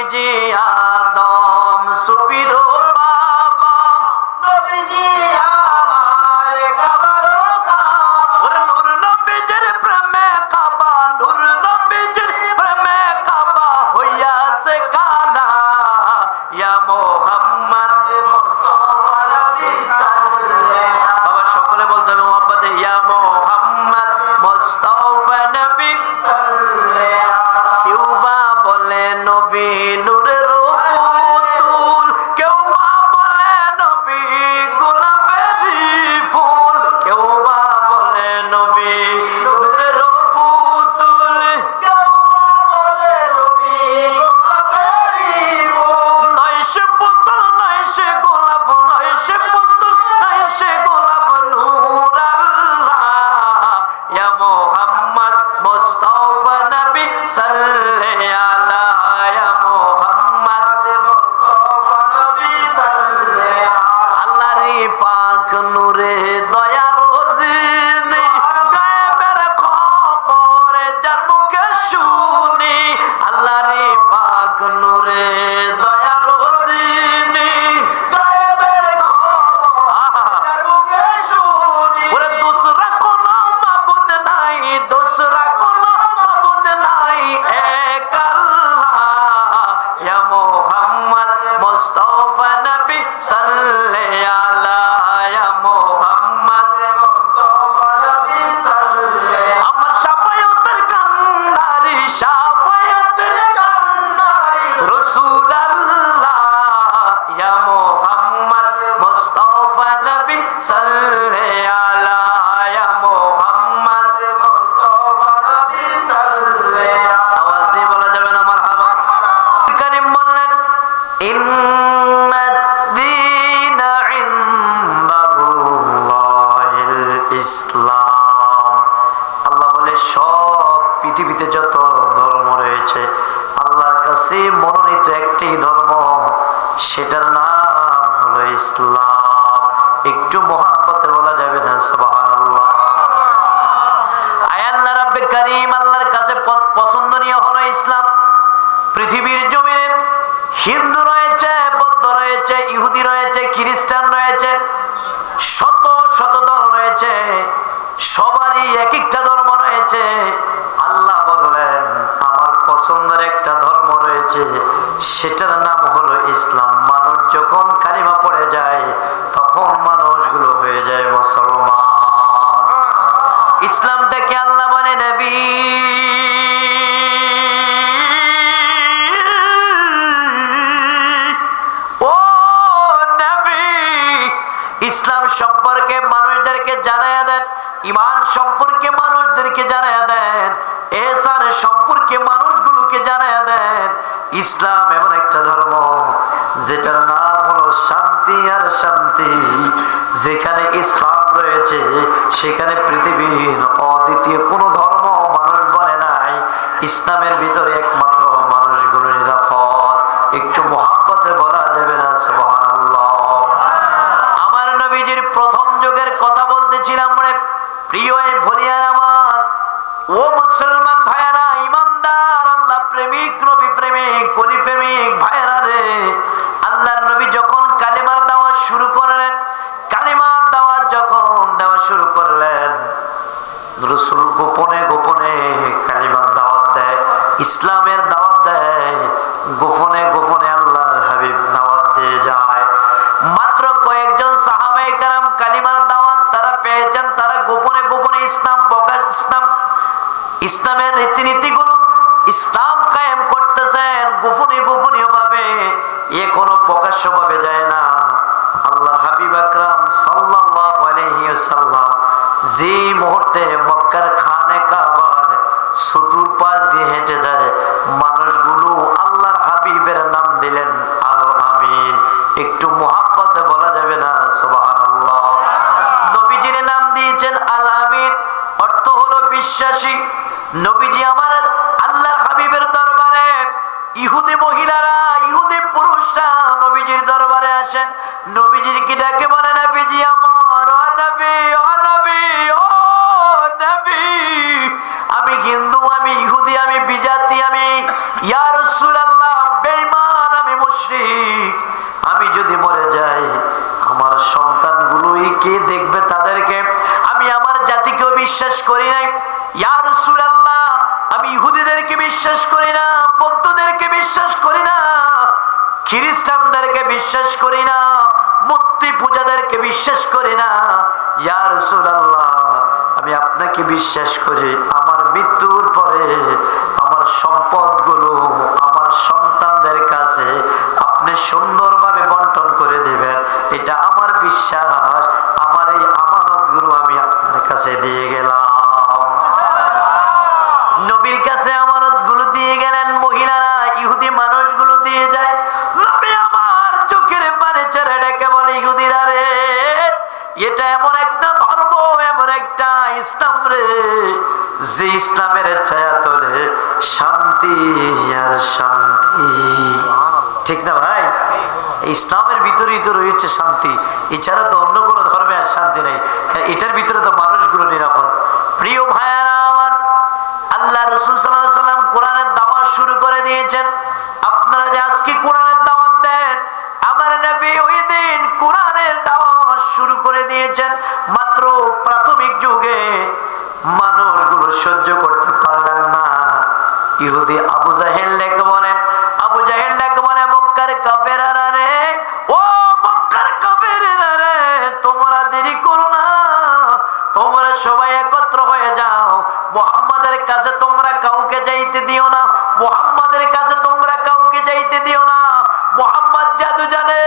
নবীজি আদম সুফির বাবা নবীজি আমার কাবারো কাবা ওরে নূর নবীজির প্রেমে কাবা নূর নবীজির প্রেমে কাবা হইয়াছে কালা ইয়া মুহাম্মদ মুস্তাফা নবী সাল্লাল্লাহু বাবা সকলে বলতে হবে মোহাব্বতে ইয়া মুহাম্মদ মুস্তাফা নবী সাল্লাল্লাহু কেউ বা বলে নবী নূরের পুতুল কেউ বা বলে নবী গোলাপের ফুল কেউ বা বলে নবী নূরের পুতুল কেউ বা বলে নবী গোলাপের ফুল নয় সে পুতুল নয় সে গোলাপ নয় সে পুতুল নয় সে গোলাপ নূর আল্লাহ ইয়া মুহাম্মদ মুস্তাফা নবী সাল্লাল্লাহু ইয়া মুহাম্মদ মুস্তাফা নবী সাল্লাল্লাহু আল্লাহর পাক নূরে দয়া রোজিনি গায়েবের খবর যার মুখে শুনি আল্লাহর পাক নূরে দয়া রোজিনি গায়েবের খবর যার মুখে শুনি ওরে দুসরা কোনো মাবুদ নাই দুসরা কোনো মাবুদ নাই এক আল্লাহ ইয়া মুহাম্মদ মুস্তাফা নবী সাল্লাল্লাহু ইয়া মুহাম্মদ মুস্তাফা নবী সাল্লাল্লাহু আমার শাফায়াতের কান্ডারি শাফায়াতের কান্ডারি রাসূল আল্লাহ ইয়া মুহাম্মদ মুস্তাফা নবী সাল্লাল্লাহু ইয়া মুহাম্মদ মুস্তাফা নবী সাল্লাল্লাহু আওয়াজ দিয়ে বলা যাবে না মারহাবা কারীম বললেন ইন্নাদ-দীনা ইনদাল্লাহিল ইসলাম আল্লাহ বলে সব পৃথিবীতে যত ধর্ম রয়েছে আল্লাহর কাছে মনোনীত একটি ধর্ম সেটার নাম হলো ইসলাম একটু মোহাব্বতে বলা যাবে না সুবহানাল্লাহ আয় আল্লাহ রাব্বে কারীম আল্লাহর কাছে পছন্দনীয় হলো ইসলাম পৃথিবীর জমিনে হিন্দু রয়েছে বৌদ্ধ রয়েছে ইহুদি রয়েছে খ্রিস্টান রয়েছে শত শত দল রয়েছে সবারই এক একটা ধর্ম রয়েছে আল্লাহ বললেন আমার পছন্দের একটা ধর্ম রয়েছে সেটার নাম হলো ইসলাম মানুষ যখন কালিমা পড়ে যায় তখন মানুষগুলো হয়ে যায় মুসলমান ইসলামটাকে আল্লাহ বলে নবী ও নবী ইসলাম সম্পর্কে মানুষদেরকে জানায়া দেন ঈমান সম্পর্কে মানুষদেরকে জানায়া দেন ইহসান সম্পর্কে মানুষগুলোকে জানায়া দেন ইসলাম এমন একটা ধর্ম যেটার নাম হলো শান্তি আর শান্তি যেখানে ইসলাম রয়েছে সেখানে পৃথিবীর অদ্বিতীয় কোনো ধর্ম মানুষ বলে নাই ইসলামের ভিতরে একমাত্র মানুষগুলো নিরাপদ একটু মোহাব্বতে বলা যাবে না সুবহানাল্লাহ আমার নবীজির প্রথম যুগের কথা বলতেছিলাম রে প্রিয় এই ভলিয়ার আমার ও মুসলমান ভাইয়েরা ইমানদার আল্লাহ প্রেমিক নবী প্রেমিক কলি প্রেমিক ভাইয়েরা রে আল্লাহর নবী যখন কালিমার দাওয়াত শুরু করলেন কালিমার দাওয়াত যখন দেওয়া শুরু করলেন রাসূল গোপনে গোপনে কালিমার দাওয়াত দেয় ইসলামের দাওয়াত দেয় গোপনে গোপনে আল্লাহর হাবিব দাওয়াত দিয়ে যায় মাত্র কয়েকজন সাহাবায়ে কেরাম কালিমার দাওয়াত তারা পেয়েছেন তারা গোপনে গোপনে ইসলাম প্রকাশ ইসলামের রীতিনীতিগুলো ইসলাম কায়েম করতেছেন গোপনে গোপনে ভাবে এ কোনো প্রকাশ্য ভাবে যায় না আল্লাহর হাবিব আকরাম সাল্লাল্লাহু আলাইহি ওয়াসাল্লাম যে মুহূর্তে মক্কার খানে কাবার চতুর্পাশ দিয়ে হেঁটে যায় মানুষগুলো আল্লাহর হাবিবের নাম দিলেন আল আমিন একটু মোহাব্বতে বলা যাবে না সুবহানাল্লাহ নবীজির নাম দিয়েছেন আল আমিন অর্থ হলো বিশ্বাসী নবীজি আমার আল্লাহর হাবিবের দরবারে ইহুদি মহিলারা ইহুদি পুরুষরা নবীজির দরবারে আসেন নবীজির কি ডাকে বলে নবীজি আমার ও নবী ও নবী ও নবী আমি হিন্দু আমি ইহুদি আমি বিজাতি আমি ইয়া রাসূলুল্লাহ বেঈমান দিয়ে দেখবে তাদেরকে। আমি আমার জাতিকেও বিশ্বাস করি নাই ইয়া রাসূলুল্লাহ, আমি ইহুদিদেরকে বিশ্বাস করি না, বৌদ্ধদেরকে বিশ্বাস করি না, খ্রিস্টানদেরকে বিশ্বাস করি না, মূর্তি পূজাদেরকে বিশ্বাস করি না। ইয়া রাসূলুল্লাহ, আমি আপনাকে বিশ্বাস করি। আমার মৃত্যুর পরে আমার সম্পদগুলো আমার সন্তানদের কাছে আপনি সুন্দরভাবে বন্টন করে দেবেন, এটা আমার বিশ্বাস। আমার এই আমানতগুলো আমি আপনার কাছে দিয়ে গেলাম। নবীর কাছে আমানতগুলো দিয়ে গেলেন মহিলারা, ইহুদি মানুষগুলো দিয়ে যায়। নবী আমার চোখের পানি ছেড়ে ডেকে বলে, ইহুদিরা রে, এটা এমন একটা ধর্ম, এমন একটা ইসলাম রে, যে ইসলামের ছায়া তলে শান্তি আর শান্তি। ঠিক না ভাই? ইসলামের ভিতরেই তো রয়েছে শান্তি, এছাড়া তো অন্য কোনো ধর্মে আর শান্তি নেই। এটার ভিতরে তো মানুষগুলো নিরাপদ। প্রিয় ভাইয়ারা আমার, আল্লাহ রাসূল সাল্লাল্লাহু আলাইহি ওয়াসাল্লাম কোরআনের দাওয়াত শুরু করে দিয়েছেন। আপনারা যে আজকে কোরআনের দাওয়াত দেন, আমার নবী ওই দিন কোরআনের দাওয়াত শুরু করে দিয়েছেন। মাত্র প্রাথমিক যুগে মানুষগুলো সহ্য করতে পারলেন না। ইহুদি আবু জাহেল ডেকে বলেন, আবু জাহেল ডেকে বলে, মক্কার কাফেররা রে, ও মক্কার কাফেররা রে, তোমরা দেরি করো না, তোমরা সবাই একত্র হয়ে যাও। মুহাম্মাদের কাছে তোমরা কাউকে যাইতে দিও না, মুহাম্মাদের কাছে তোমরা কাউকে যাইতে দিও না। মুহাম্মদ জাদু জানে,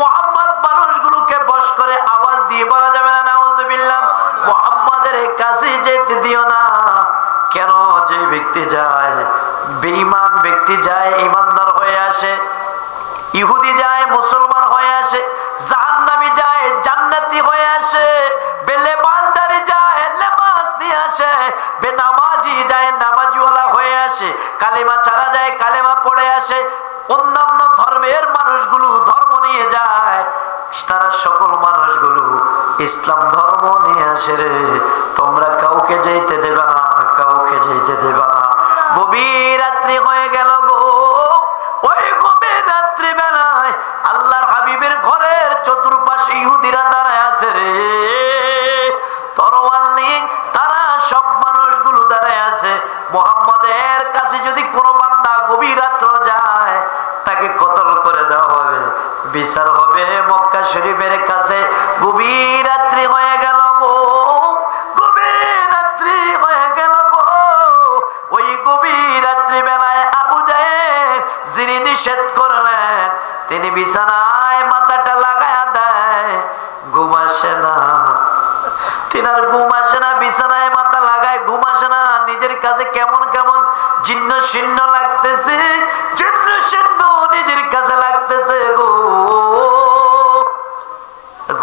মুহাম্মদ মানুষগুলোকে বশ করে আওয়াজ দিয়ে বলা যাবে না নাউজুবিল্লাহ, মুহাম্মাদের কাছে যেতে দিও না। কেন? যে ব্যক্তি যায়, বেঈমান ব্যক্তি যায় ইমানদার হয়ে আসে, ইহুদি যায় মুসলমান হয়ে আসে, জাহান্নামী যায় জান্নাতি হয়ে আসে, বেলেবাসদারি যায় লেবাস নিয়ে আসে, বেনামাজি যায় নামাজিওয়ালা হয়ে আসে, কালেমা ছাড়া যায় কালেমা পড়ে আসে। অন্যান্য ধর্মের মানুষগুলো ধর্ম নিয়ে যায়, তারা সকল মানুষগুলো ইসলাম ধর্ম নিয়ে আসে রে। তোমরা কাউকে যেতে দেবে না, কাউকে যেতে দেবে না। গভীর রাত্রি হয়ে গেল গো, ওই গভীর রাত্রি বেলায় আল্লাহর হাবিবের ঘরের চতুর্পাশে ইহুদিরা দাঁড়ায় আছে রে, তরোয়াল নিয়ে তারা সব মানুষগুলো দাঁড়ায় আছে। মুহাম্মাদের কাছে যদি কোনো বান্দা গভীর রাত্র যায়, তাকে কতল করে দেওয়া হবে, বিচার হবে। মক্কা শরীফের কাছে গভীর রাত্রি হয়ে গেল গো, গভীর রাত্রি হয়ে গেল গো। ওই গভীর রাত্রি বেলায় আবু জাহেল যিনি নিষেধ করলেন, তিনি বিছানায় মাথাটা লাগায়া দেয়, ঘুম আসে না। তিনার ঘুম আসে না, বিছানায় মাথা লাগায়, ঘুম আসে না। নিজের কাছে কেমন কেমন জীর্ণ শীর্ণ লাগতেছে, জীর্ণ শীর্ণ নিজের কাছে লাগতেছে গো।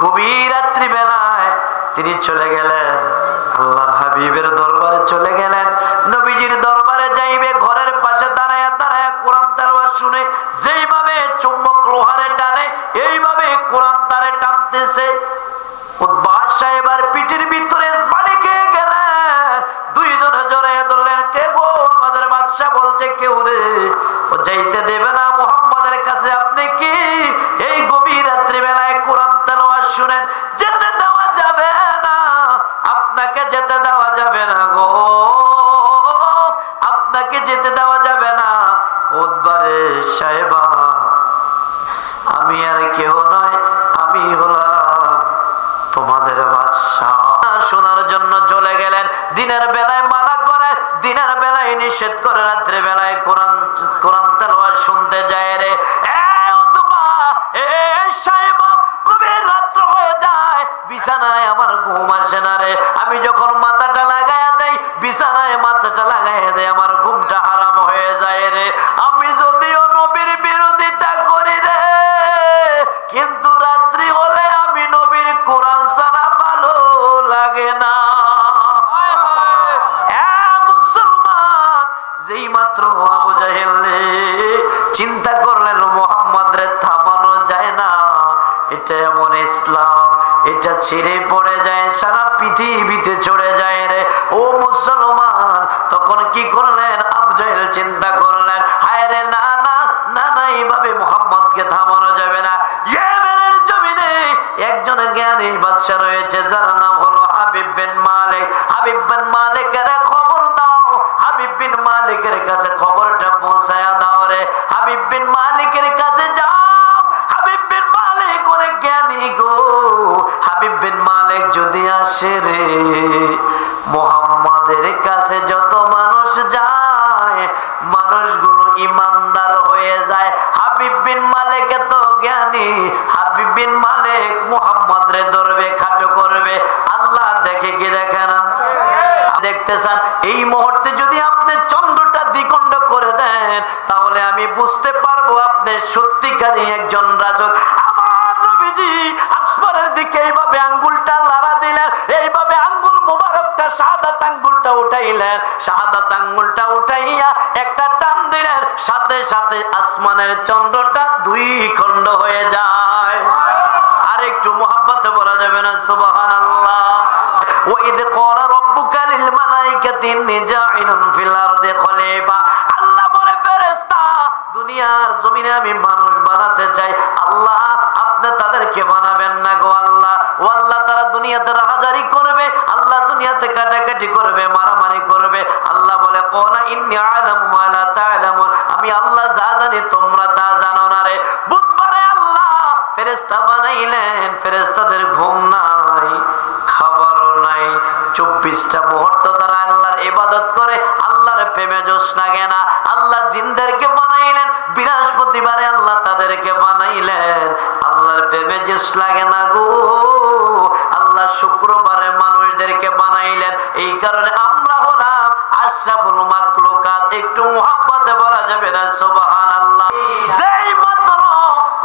গভীর রাত্রি বেলায় তিনি চলে গেলেন আল্লাহর হাবিবের দরবারে, চলে গেলেন নবীজির দরবারে যাইবে। ঘরের পাশে দাঁড়ায় দাঁড়ায় কোরআন তেলাওয়াত শুনে, যেইভাবে চুম্বক লোহারে টানে এইভাবে কোরআন তারে টানতেছে। উতবা সাহেব আর পিঠের ভিতরে বাড়ি খেয়ে গেলেন, দুইজনে জড়াইয়া ধরলেন, কে গো? আমাদের বাদশা বলছে কেউ রে, ও যাইতে দেবে না মুহাম্মাদের কাছে। আপনি কি এই গভীর রাত্রি বেলায় কোরআন তেলাওয়াত শুনেন? যেতে দেওয়া যাবে না, আপনাকে যেতে দেওয়া যাবে না গো, আপনাকে যেতে দেওয়া যাবে না। উতবা রে সাহেবা, আমি আর কেউ নয়, আমি হলাম তোমাদের বাদশা। শোনার জন্য চলে গেলেন। দিনের বেলায় মানা করে, দিনের বেলায় নিষেধ করে, রাত্রে বেলায় কোরআন তেলাওয়াত শুনতে যায় রে। বিছানায় আমার ঘুম আসে না রে, আমি যখন মাথাটা লাগাইয়া দেই, বিছানায় মাথাটা লাগাইয়া দেয়, আমার ঘুমটা হারাম হয়ে যায় রে। আমি যদিও নবীর বিরোধিতা করি রে, কিন্তু রাত্রি হলে আমি নবীর কোরআন ছাড়া ভালো লাগে না। মুসলমান যেই মাত্র আবু জাহেল চিন্তা করলেন মুহাম্মদ রে থামানো যায় না, এটা এমন ইসলাম, এটা ছিঁড়ে পড়ে যায়, সারা পৃথিবীতে চড়ে যায় রে। ও মুসলমান, তখন কি করলেন? আবু জাহেল চিন্তা করলেন, হায় রে, না না না না, এইভাবে মুহাম্মদকে থামানো যাবে না। ইয়েমেনের জমিনে একজন জ্ঞানী বাদশা রয়েছে যার নাম হলো হাবিব বিন মালিক। হাবিব বিন মালিকের খবর দাও, হাবিব বিন মালিকের কাছে খবরটা পৌঁছায়া দাও রে। হাবিব বিন মালিকের কাছে যাও, হাবিব বিন মালিক অনেক জ্ঞানী গো। হাবিব বিন মালিক যদি আসে রে, মুহাম্মাদের কাছে যত মানুষ যায় মানুষগুলো ইমানদার হয়ে যায়। হাবিব বিন মালিক এত জ্ঞানী, হাবিব বিন মালিক মুহাম্মদ রে ধরবে, খাটো করবে। আল্লাহ দেখে কি দেখে না? দেখতে চান? এই মুহূর্তে যদি আপনি চন্দ্রটা দ্বিখণ্ড করে দেন তাহলে আমি বুঝতে পারবো আপনি সত্যিকারী একজন রাসূল। আমার নবীজি আসমানের দিকে এইভাবে আঙ্গুলটা লাড়া দিলেন, এইভাবে আঙ্গুল মোবারকটা শাহাদাত আঙ্গুলটা উঠাইলেন, শাহাদাত আঙ্গুলটা উঠাইয়া একটা টান দিলেন, সাথে সাথে আসমানের চন্দ্রটা দুই খণ্ড হয়ে যায়। আর একটু মুহাব্বতে বলা যাবে না সুবহানাল্লাহ? وَإِذْ قَالَ رَبُّكَ لِلْمَلَائِكَةِ إِنِّي جَاعِلٌ فِي الْأَرْضِ خَلِيفَةً। আল্লাহ বলে ফেরেশতা দুনিয়ার জমিনে আমি মানুষ বানাতে চাই। আল্লাহ আপনি তাদেরকে বানাবেন না গো আল্লাহ। ও আল্লাহ তারা দুনিয়াতে রাহাজারি করবে, আল্লাহ দুনিয়াতে কাটাকাটি করবে, মারামারি করবে। আল্লাহ বলে ক্বালা ইন্নী আ'লামু মা লা তা'লামুন, আমি আল্লাহ যা জানি তোমরা তা জানো না রে। বুধবারে আল্লাহ ফেরেশতা বানাইলেন, ফেরেশতাদের ঘুম নাই, খাবারও নাই, 24টা মুহূর্ত তারা আল্লাহর ইবাদত করে, আল্লাহর প্রেমে জোশ লাগে না। আল্লাহ জিনদেরকে বানাইলেন, বৃহস্পতিবারে আল্লাহ তাদেরকে বানাইলেন, আল্লাহর প্রেমে জোশ লাগে না গো। আল্লাহ শুক্রবারে মানুষদেরকে বানাইলেন। এই কারণে আমরা হলাম আশরাফুল মাখলুকাত। একটু মুহাব্বতে বলা যাবে না সুবহানাল্লাহ? যেই মাত্র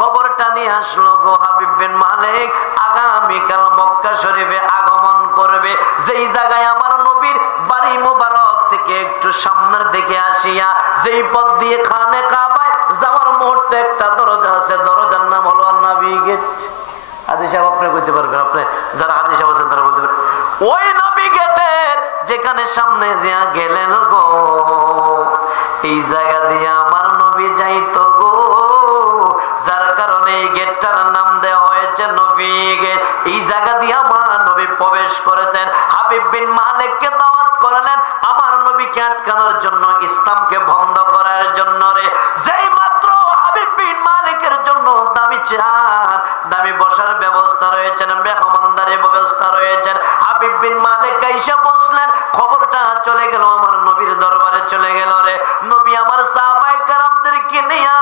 খবরটা নিয়ে আসলো গো হাবিব বিন মালিক আগামীকাল মক্কা শরীফে আগমন করবে, যেই জায়গায় আমার নবীর বাড়ি মুবারক থেকে একটু সামনের দিকে আসিয়া যেই পথ দিয়ে খানে কাবায় যাওয়ার মুহূর্তে একটা দরজা আছে, দরজার নাম হলো নবী গেট। হাজী সাহেব আপনি কইতে পারবেন, আপনি যারা হাজী সাহেব আছেন তারা বলতে পারবেন। ওই নবী গেটের যেখানে সামনে যা গেলেন গো, এই জায়গা দিয়ে আমার নবী যাইতো গো, যার কারণে এই গেটটার নাম দেওয়া হয়েছে নবী গেট। এই জায়গা দিয়ে আমার নবী প্রবেশ করেছেন। হাবিব বিন মালিককে দাওয়াত করলেন আমার নবীকে আটকানোর জন্য, ইসলামকে বন্ধ করার জন্য রে। যেই মাত্র হাবিব বিন মালিকের জন্য দামি চেয়ার, দামি বসার ব্যবস্থা রয়েছেন, মেহমানদারির ব্যবস্থা রয়েছেন, হাবিব বিন মালিক এসে বসলেন। খবরটা চলে গেল আমার নবীর দরবারে চলে গেল রে। নবী আমার সাহাবায়ে কেরামদেরকে নিয়ে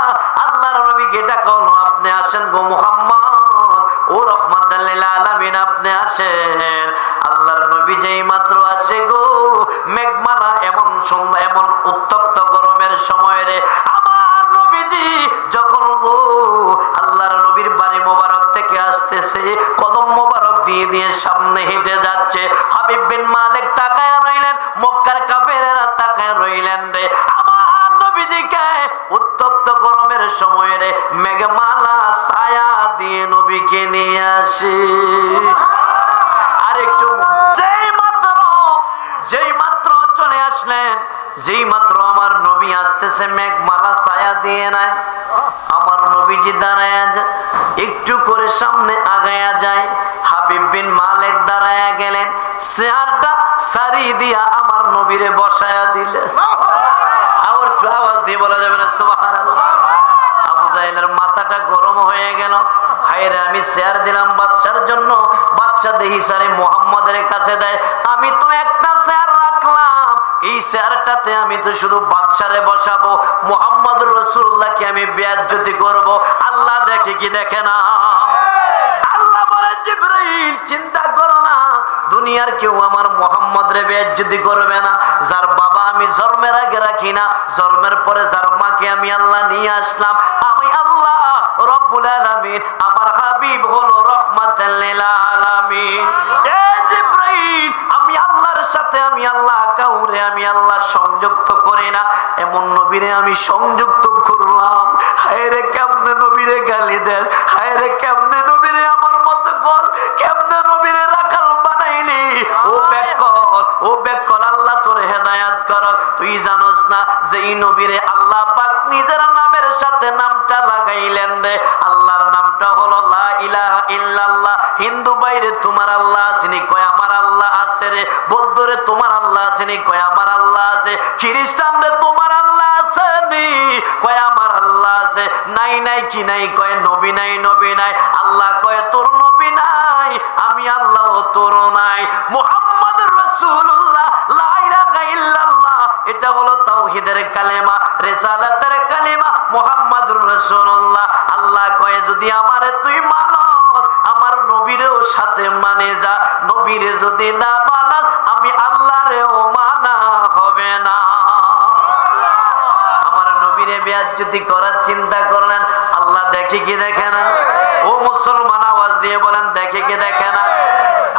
আল্লাহর নবীকে ডাকা হলো, আপনি আসেন গো মুহাম্মদ, ও রাহমাতাল লিল আলামিন আপনি আসেন। আল্লাহর নবী যেই মাত্র আসে গো, মেঘমালা এমন সন্ধ্যা, এমন উত্তপ্ত গরমের সময় রে, আমার নবীজি যখন গো আল্লাহর নবীর বাড়ি মোবারক থেকে আসতেছে, কদম মোবারক দিয়ে দিয়ে সামনে হেঁটে যাচ্ছে, হাবিব বিন মালিক তাকায় রইলেন, মক্কার কাফেরেরা তাকায় রইলেন রে। আমার নবীজিকে উত্তপ্ত গরমের সময় রে মেঘমালা ছায়া দিয়ে নবীকে নিয়ে আসে। আর একটু যেই মাত্র চলে আসলেন, যেই মাত্র আমার নবী আসতেছে মেঘমালা ছায়া দিয়ে নাই, আমার নবীজি দাঁড়ায়া একটু করে সামনে আগায়া যায়। হাবিব বিন মালিক দাঁড়ায়া গেলেন, চেয়ারটা সারি দিয়া আমার নবীরে বসায়া দিলেন। আর আওয়াজ দিয়ে বলা যাবে না সুবহানাল্লাহ? আবু জাহেলের মাথাটা গরম হয়ে গেল, হায়রে আমি চেয়ার দিলাম বাদশার জন্য, বাদশা দেহি সারে মুহাম্মাদের কাছে দেয়, আমি তো একটা চেয়ার রাখলাম, এই চেয়ারটাতে আমি তো শুধু বাদশারে বসাবো, মুহাম্মদ রাসূলুল্লাহকে আমি বেইজ্জতি করব। আল্লাহ দেখে কি দেখে না? আল্লাহ বলে জিবরাইল চিন্তা করো না, দুনিয়ার কেউ আমার মুহাম্মদ রে বেইজ্জতি করবে না। যার বাবা আমি জন্মের আগে রাখি না, জন্মের পরে যার মাকে আমি আল্লাহ নিয়ে আসলাম, আমি আল্লাহ রব্বুল আলামিন, আমার হাবিব হলো রাহমাতাল লিল আলামিন। এ জিবরাইল, আমি আল্লাহর সাথে আমি আল্লাহ কাউরে আমি আল্লাহ সংযুক্ত করি না, এমন নবীরে আমি সংযুক্ত করলাম। হায়রে কেমনে নবীরে গালি দেন, হায়রে কেমনে নবীরে আমার মতো কল, কেমনে নবীরে রাখাল বানাইলি। ও বেকল, ও বেকল, আল্লাহ তোর হেদায়েত কর। তুই জানোস না যে এই নবীরে আল্লাহ পাক নিজের নামের সাথে নামটা লাগাইলেন রে, আল্লাহর নামটা হলো লা ইলাহা ইল্লাল্লাহ। হিন্দু বাইরে তোমার আল্লাহ আসেনি? কয় আমার আল্লাহ আছে রে। বৌদ্ধ রে তোমার আল্লাহ আসেনি? কয় আমার আল্লাহ আছে। খ্রিস্টান রে তোমার আল্লাহ আসেনি? কয় আমার আল্লাহ আছে। নাই নাই কি নাই? কয় নবী নাই, নবী নাই। আল্লাহ কয় তোর নবী নাই, আমি আল্লাহ তোর নাই। মুহাম্মদুর রাসূলুল্লাহ লা ইলাহা ইল্লাল্লাহ, এটা হলো তাওহীদের কালেমা, রিসালাতের কালেমা, মুহাম্মদুর রাসূলুল্লাহ। আল্লাহ কয় যদি আমারে তুই মানস, আমার নবীরেও সাথে মানে যা। নবীরে যদি না মানাস, আমি আল্লাহরেও মানা হবে না। আমার নবীরে বেয়াজ্জতি করার চিন্তা করলেন, আল্লাহ দেখে কি দেখে না? ও মুসলমান আওয়াজ দিয়ে বলেন, দেখে কি দেখে না?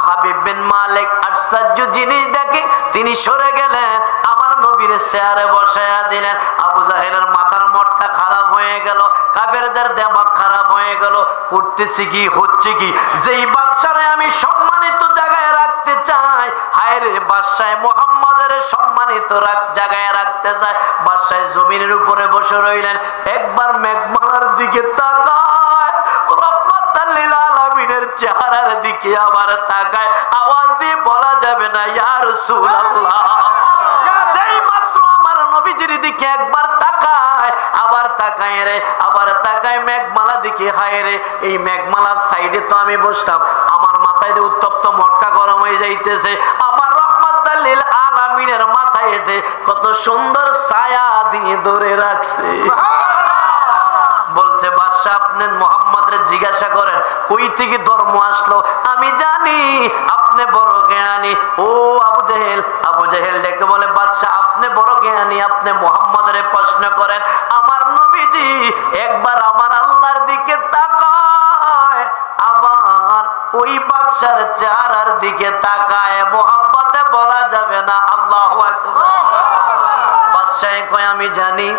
হাবিব বিন মালিক আশ্চর্য জিনিস দেখে তিনি সরে গেলেন, আমার নবীর চেয়ারে বসায়া দিলেন। আবু জাহেলের মাথার মটকা খারাপ হয়ে গেল, কাফেরদের দিমাগ খারাপ হয়ে গেল। করতেছি কি, হচ্ছে কি? যেই বাদশারে আমি সম্মানিত জায়গায় রাখতে চাই, হায় রে বাদশাহ মুহাম্মদের সম্মানিত জায়গায় রাখতে চাই, বাদশাহ জমিনের উপরে বসে রইলেন। একবার মেঘমালার দিকে তাকায়, রহমাতাল লিল আলামিনের চেহারার দিকে আবার তাকায়। আওয়াজ দিয়ে বলা যাবে না ইয়া রাসূলুল্লাহ। যেই মাত্র আমার নবীজির দিকে একবার তাকায়, আবার তাকায় রে, আবার তাকায় মেঘমালা দিকে। হায় রে, এই মেঘমালার সাইডে তো আমি বসতাম, আমার মাথায় দিয়ে উত্তপ্ত মটকা গরম হয়ে যাইতেছে। আমার রহমাতাল লিল আলামিনের মাথায় কত সুন্দর ছায়া দিয়ে ধরে রাখছে। বলছে বাদশা আপনি মুহাম্মদরে জিজ্ঞাসা করেন কই থেকে ধর্ম আসলো, আমি জানি আপনি বড় জ্ঞানী। ও আবু জেহেল, আবু জেহেল ডেকে বলে বাদশা আপনি বড় জ্ঞানী, আপনি মুহাম্মদরে প্রশ্ন করেন। আমার নবীজি একবার আমার আল্লাহর দিকে তাকায়, আবার ওই বাদশার চেহারার দিকে তাকায়। মুহাব্বতে বলা যাবে না আল্লাহু আকবার। বাদশা কয় আমি জানি।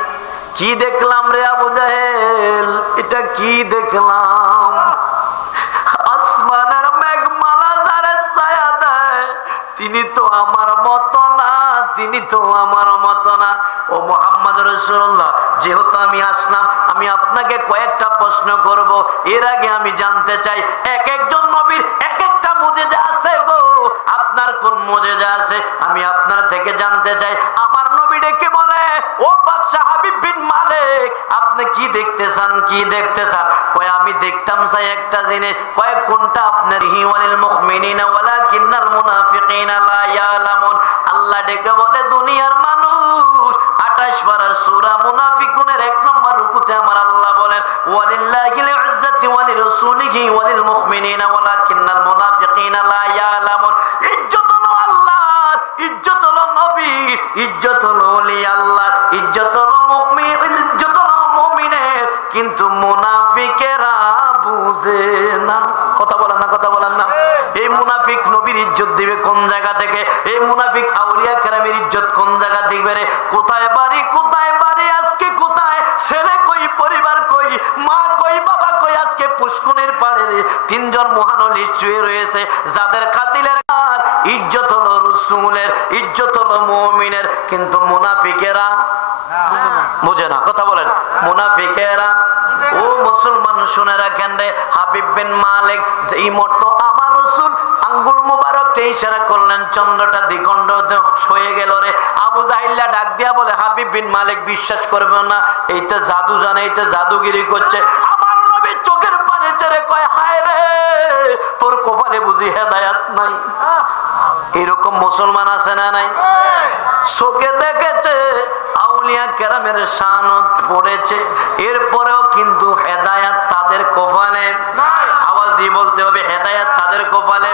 কি দেখলাম রে আবু জাহেল? এটা কি দেখলাম? আসমানের মেঘমালা যারে ছায়া দেয়, তিনি তো আমার মতো না, তিনি তো আমার মতো না। ও মুহাম্মদ রাসূলুল্লাহ, যেহেতু আমি আসলাম, আমি আপনাকে কয়েকটা প্রশ্ন করব। এর আগে আমি জানতে চাই, এক একজন নবীর এক একটা মুজিজা আছে গো, আপনার কোন মুজিজা আছে আমি আপনার থেকে জানতে চাই। আমার নবী ডেকে বলে, ও বাদশা হাবিব বিন মালিক, আপনি কি দেখতে চান, কি দেখতে চান? কয় আমি দেখতাম চাই একটা জিনিস। কয় কোনটা? আপনার হিওয়ালিল মুমিনিনা ওয়ালাকিন্নাল মুনাফিকিনা লা ইয়ালামুন। আল্লাহ ডেকে বলে দুনিয়ার মানুষ, 28 পারার সূরা মুনাফিকুনের 1 নম্বর রুকুতে আমার আল্লাহ বলেন ওয়ালিল্লাহিল ইজ্জাতু ওয়ালিরাসূলিহি ওয়ালিল মুমিনিনা ওয়ালাকিন্নাল মুনাফিকিনা লা ইয়ালামুন। ইজ্জত হলো আল্লাহর, ইজ্জত হলো নবীর, ইজ্জত হলো ওলি আল্লাহর, ইজ্জত হলো মুমিন, ইজ্জত হলো মুমিনের, কিন্তু মুনাফিকেরা বুঝে না। কথা বলেন না, কথা বলেন না। এই মুনাফিক নবীর ইজ্জত দিবে কোন জায়গা থেকে? এই মুনাফিক আউলিয়া কেরামের ইজ্জত কোন জায়গা থেকে? কোথায় বাড়ি, কোথায় বাড়ি, আজকে কোথায় ছেলে কই, পরিবার কই, মা কই, বাবা কই? আজকে পুষ্কুনির পাড়ে 3 জন মহানলি শুয়ে রয়েছে, যাদের খাতিলের ইজ্জত হলো রাসূলের, ইজ্জত হলো মুমিনের, কিন্তু মুনাফিকেরা বুঝে না। কথা বলেন, মুনাফিকেরা। ও মুসলমান শুনে রাখেন রে, হাবিব বিন মালিক যেই মুহূর্তে আমার রাসূল আঙ্গুল মুবারকটা ইশারা করলেন, চন্দ্রটা দ্বিখণ্ডিত হয়ে গেল রে। আবু জাহিল্লা ডাক দিয়া বলে, হাবিব বিন মালিক বিশ্বাস করবে না, এইটা জাদু জানে, এইটা জাদুগিরি করছে। আমার নবী চোখের পানি ছেড়ে কয়, হায় রে তোর কপালে বুঝি হেদায়েত নাই। এরকম মুসলমান আছে না নাই? চোখে দেখেছে, আউলিয়া কেরামের শানত পড়েছে, এরপরেও কিন্তু হেদায়েত তাদের কপালে নাই। আওয়াজ দিয়ে বলতে হবে, হেদায়েত তাদের কপালে।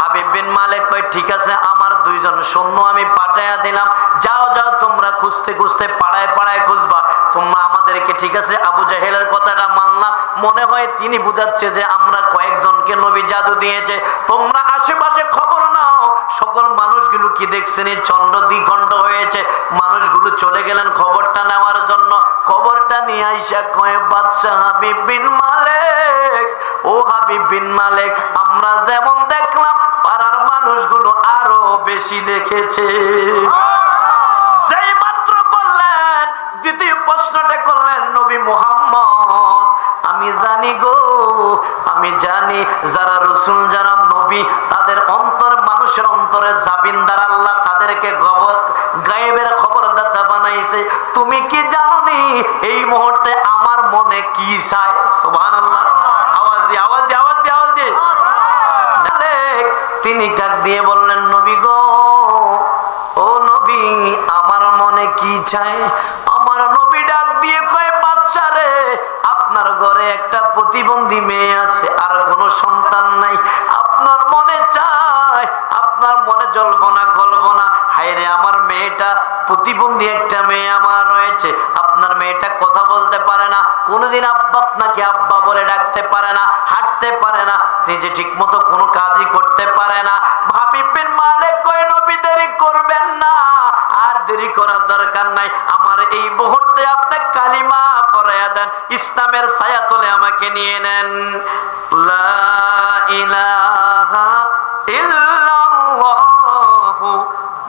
হাবিব বিন মালিক কয় ঠিক আছে, আমার 2 জন সৈন্য আমি পাঠাইয়া দিলাম, যাও যাও তোমরা খুঁজতে খুঁজতে পাড়ায় পাড়ায় খুঁজবা তোমরা আমাদেরকে। ঠিক আছে, আবু জাহেলের কথাটা মানলাম, মনে হয় তিনি বুঝাচ্ছে যে আমরা কয়েকজনকে নবী জাদু দিয়েছে, তোমরা আশেপাশে খবর নাও। সকল মানুষগুলো কি দেখছেন, চন্দ্র দ্বিখণ্ড হয়েছে, মানুষগুলো চলে গেলেন খবরটা নেওয়ার জন্য। খবরটা নিয়ে আইসা কয়, বাদশা হাবিব বিন মালিক, ও হাবিব বিন মালিক, আমরা যেমন দেখলাম পাড়ার মানুষগুলো আরো বেশি দেখেছে। যেই মাত্র বললেন, দ্বিতীয় প্রশ্নটা করলেন, নবী মুহাম্মদ আমি জানি গো আমি জানি যারা রাসূল যারা নবী তাদের অন্তর মানুষের অন্তরে জাবিনদার আল্লাহ তাদেরকে গায়েবের খবরদাতা বানাইছে। তুমি কি জানো নি এই মুহূর্তে আমার মনে কি চায়? সুবহানাল্লাহ। আওয়াজ দিয়ে আওয়াজ দিয়ে আওয়াজ দিয়ে আওয়াজ দিয়ে। তিনি ডাক দিয়ে বললেন, নবী গো, ও নবী, আমার মনে কি চায়? আমার নবী ডাক দিয়ে কয়, বাদশা রে, আপনার ঘরে একটা প্রতিবন্ধী মেয়ে আছে, আর কোনো সন্তান নাই। আপনার মনে চায়, আপনার মনে জল্পনা কল্পনা, হায় রে আমার মেয়েটা প্রতিবন্ধী একটা মেয়ে আমার রয়েছে, আপনার মেয়েটা কথা বলতে পারে না, কোনোদিন আব্বা আপনাকে আব্বা বলে ডাকতে পারে না, হাঁটতে পারে না, নিজে ঠিক মতো কোনো কাজই করতে পারে না। হাবিব বিন মালিক কয়, নবী দেরি করবেন না, আর দেরি করার দরকার নাই, আমার এই মুহূর্তে আপনি কালিমা পড়ায়া দেন, ইসলামের ছায়া তলে আমাকে নিয়ে নেন। লা ইলাহা ইল্লাল্লাহু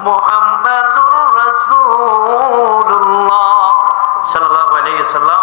মুহাম্মাদুর রাসূলুল্লাহ সাল্লাল্লাহু আলাইহি ওয়াসাল্লাম।